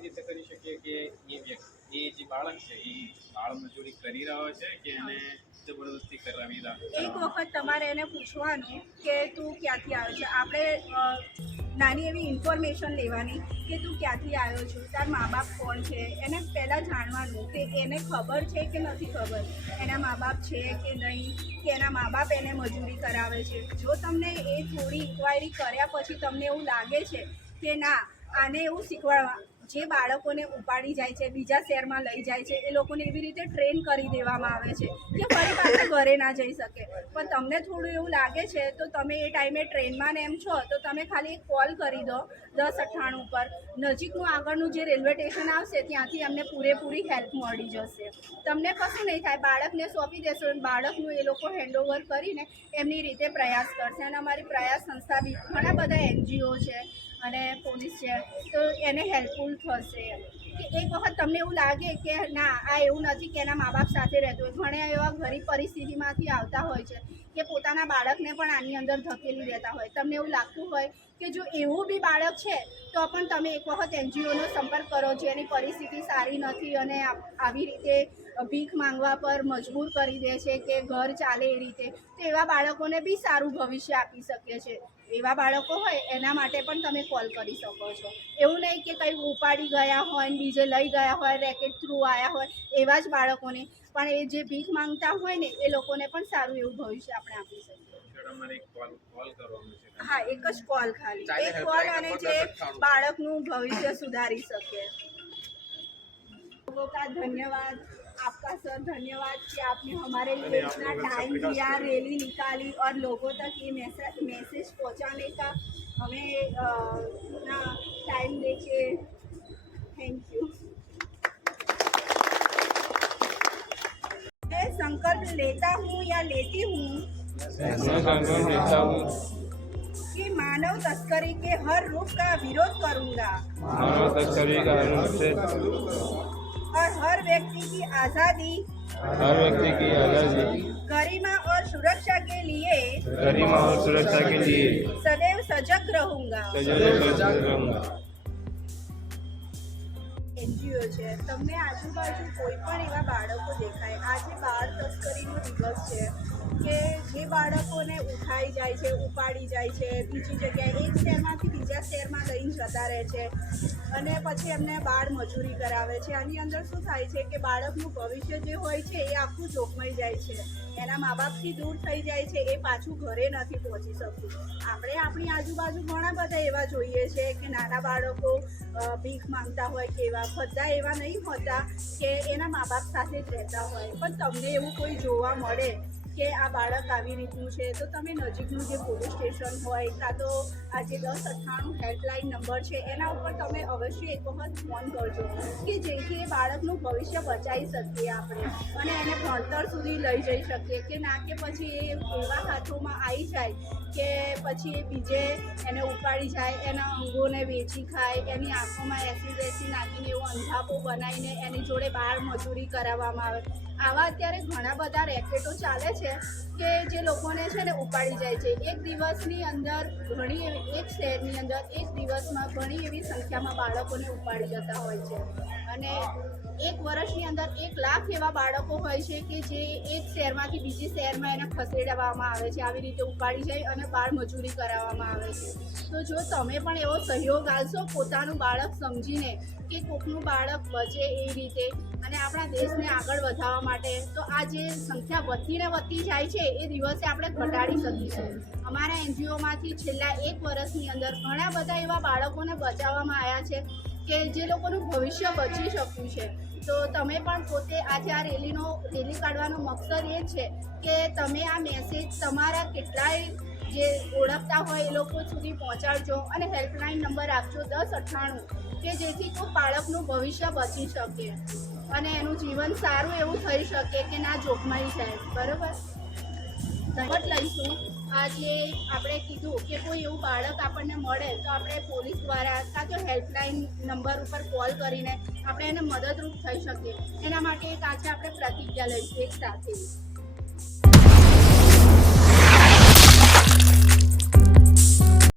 કઈ રીતે કરી શકીએ કે એ વ્યક્તિ, એ જે બાળક છે, એ બાળ મજૂરી કરી રહ્યો છે કે એને જબરદસ્તી કરાવી રહ્યો એક વખત તમારે એને પૂછવાનું કે તું ક્યાંથી આવ્યો છે? આપણે નાની એવી ઇન્ફોર્મેશન લેવાની કે તું ક્યાંથી આવ્યો છું? તાર મા બાપ કોણ છે? એને પહેલાં જાણવાનું કે એને ખબર છે કે નથી ખબર? એના મા બાપ છે કે નહીં? કે એના મા બાપ એને મજૂરી કરાવે છે? જો તમને એ થોડી ઇન્ક્વાયરી કર્યા પછી તમને એવું લાગે છે કે ના, આને એવું શીખવાડવા જે બાળકોને ઉપાડી જાય છે, બીજા શહેરમાં લઈ જાય છે, એ લોકોને એવી રીતે ટ્રેન કરી દેવામાં આવે છે કે ફરી પાછા ઘરે ના જઈ શકે. પણ તમને થોડું એવું લાગે છે, તો તમે એ ટાઈમે ટ્રેનમાં ને એમ છો, તો તમે ખાલી એક કોલ કરી દો દસ અઠ્ઠાણું પર નજીકનું આગળનું જે રેલવે સ્ટેશન આવશે, ત્યાંથી અમને પૂરેપૂરી હેલ્પ મળી જશે. તમને કશું નહીં થાય, બાળકને સોંપી દેશો બાળકનું એ લોકો હેન્ડઓવર કરીને એમની રીતે પ્રયાસ કરશે. અને અમારી પ્રયાસ સંસ્થા બી ઘણા બધા એનજીઓ છે અને પોલીસ છે, તો એને હેલ્પફુલ થશે. કે એક વખત તમને એવું લાગે કે ના, આ એવું નથી કે એના મા બાપ સાથે રહેતું હોય. ઘણા એવા ગરીબ પરિસ્થિતિમાંથી આવતા હોય છે કે પોતાના બાળકને પણ આની અંદર ધકેલી દેતા હોય. તમને એવું લાગતું હોય કે જો એવું બી બાળક છે, તો પણ તમે એક વખત એનજીઓનો સંપર્ક કરો જેની પરિસ્થિતિ સારી નથી અને આવી રીતે ભીખ માંગવા પર મજબૂર કરી દે છે કે ઘર ચાલે એ રીતે તો એવા બાળકોને બી સારું ભવિષ્ય આપી શકે છે. એવા બાળકો હોય એના માટે પણ તમે કોલ કરી શકો છો. એવું નહીં કે કંઈ ઉપાડી ગયા હોય બીજે લઈ ગયા હોય રેકેટ થ્રુ આવ્યા હોય એવા જ બાળકોને. પણ એ જે ભીખ માંગતા હોય ને એ લોકોને પણ સારું એવું ભવિષ્ય આપણે આપી શકીએ. હા એક જ કોલ ખાલી. એક કોલ અને જે બાળકનું ભવિષ્ય સુધારી શકે. ધન્યવાદ. आपका सर धन्यवाद कि आपने हमारे लिए इतना टाइम दिया रैली निकाली और लोगों तक ये मैसेज मैसेज पहुँचाने का। हमें इतना टाइम देके थैंक यू मैं संकल्प लेता हूँ या लेती हूँ? मैं संकल्प लेता हूँ। कि मानव तस्करी के हर रूप का विरोध करूँगा। मानव तस्करी का अनुरोध से और हर व्यक्ति की आज़ादी हर व्यक्ति की आज़ादी गरिमा और सुरक्षा के लिए गरिमा और सुरक्षा के लिए सदैव सजग रहूंगा सजग सजग रहूंगा એનજીઓ છે તમને આજુબાજુ કોઈ પણ એવા બાળકો દેખાય આજે બાળ તસ્કરીનો દિવસ છે કે જે બાળકોને ઉઠાઈ જાય છે, ઉપાડી જાય છે, બીજી જગ્યાએ એક શહેરમાંથી બીજા શહેરમાં લઈને જતા રહે છે અને પછી એમને બાળ મજૂરી કરાવે છે. આની અંદર શું થાય છે કે બાળકનું ભવિષ્ય જે હોય છે એ આખું જોખમાઈ જાય છે. એના મા બાપથી દૂર થઈ જાય છે, એ પાછું ઘરે નથી પહોંચી શકતું. આપણે આપણી આજુબાજુ ઘણા બધા એવા જોઈએ છે કે નાના બાળકો ભીખ માંગતા હોય કે એવા. બધા એવા નહીં હોતા કે એના મા બાપ સાથે જ રહેતા હોય. પણ તમને એવું કોઈ જોવા મળે કે આ બાળક આવી રીતનું છે, તો તમે નજીકનું જે પોલીસ સ્ટેશન હોય કાં તો આ જે દસ અઠ્ઠાણું હેલ્પલાઇન નંબર છે, એના ઉપર તમે અવશ્ય એક વખત ફોન કરજો કે જેથી એ બાળકનું ભવિષ્ય બચાવી શકીએ આપણે અને એને ભણતર સુધી લઈ જઈ શકીએ. કે ના કે પછી એ એવા હાથોમાં આવી જાય કે પછી એ બીજે એને ઉપાડી જાય, એના અંગોને વેચી ખાય, એની આંખોમાં એસી એસિડ નાખીને એવો અંધાપો બનાવીને એની જોડે બાળ મજૂરી કરાવવામાં આવે. આવા અત્યારે ઘણા બધા રેકેટો ચાલે છે કે જે લોકોને છે ને ઉપાડી જાય છે. એક દિવસની અંદર ઘણી એવી, એક શહેરની અંદર એક દિવસમાં ઘણી એવી સંખ્યામાં બાળકોને ઉપાડી જતા હોય છે. અને એક વર્ષની અંદર એક લાખ એવા બાળકો હોય છે કે જે એક શહેરમાંથી બીજી શહેરમાં એને ખસેડવામાં આવે છે, આવી રીતે ઉપાડી જાય અને બાળ મજૂરી કરાવવામાં આવે છે. તો જો તમે પણ એવો સહયોગ આપશો પોતાનું બાળક સમજીને કે કોકનું બાળક બચે એ રીતે અને આપણા દેશને આગળ વધારવા માટે, તો આ જે સંખ્યા વધીને વધતી જાય છે એ દિવસે આપણે ઘટાડી શકીશું. અમારા એનજીઓમાંથી છેલ્લા એક વર્ષની અંદર ઘણા બધા એવા બાળકોને બચાવવામાં આવ્યા છે. કે જે લોકોનું ભવિષ્ય બચી શક્યું છે. તો તમે પણ પોતે આજે આ રેલીનો, રેલી કાઢવાનો મકસદ એ છે કે તમે આ મેસેજ તમારા કેટલાય જે ઓળખતા હોય એ લોકો સુધી પહોંચાડજો અને હેલ્પલાઇન નંબર આપજો દસ અઠ્ઠાણું, કે જેથી કોઈ બાળકનું ભવિષ્ય બચી શકે અને એનું જીવન સારું એવું થઈ શકે કે ના જોખમાઈ જાય. બરોબર? લઈશું. આજે આપણે કીધું કે કોઈ એવું બાળક આપણને મળે તો આપણે પોલીસ દ્વારા કાં તો હેલ્પલાઇન નંબર ઉપર કોલ કરીને આપણે એને મદદરૂપ થઈ શકીએ. એના માટે એક આજે આપણે પ્રતિજ્ઞા લઈશું એક સાથે.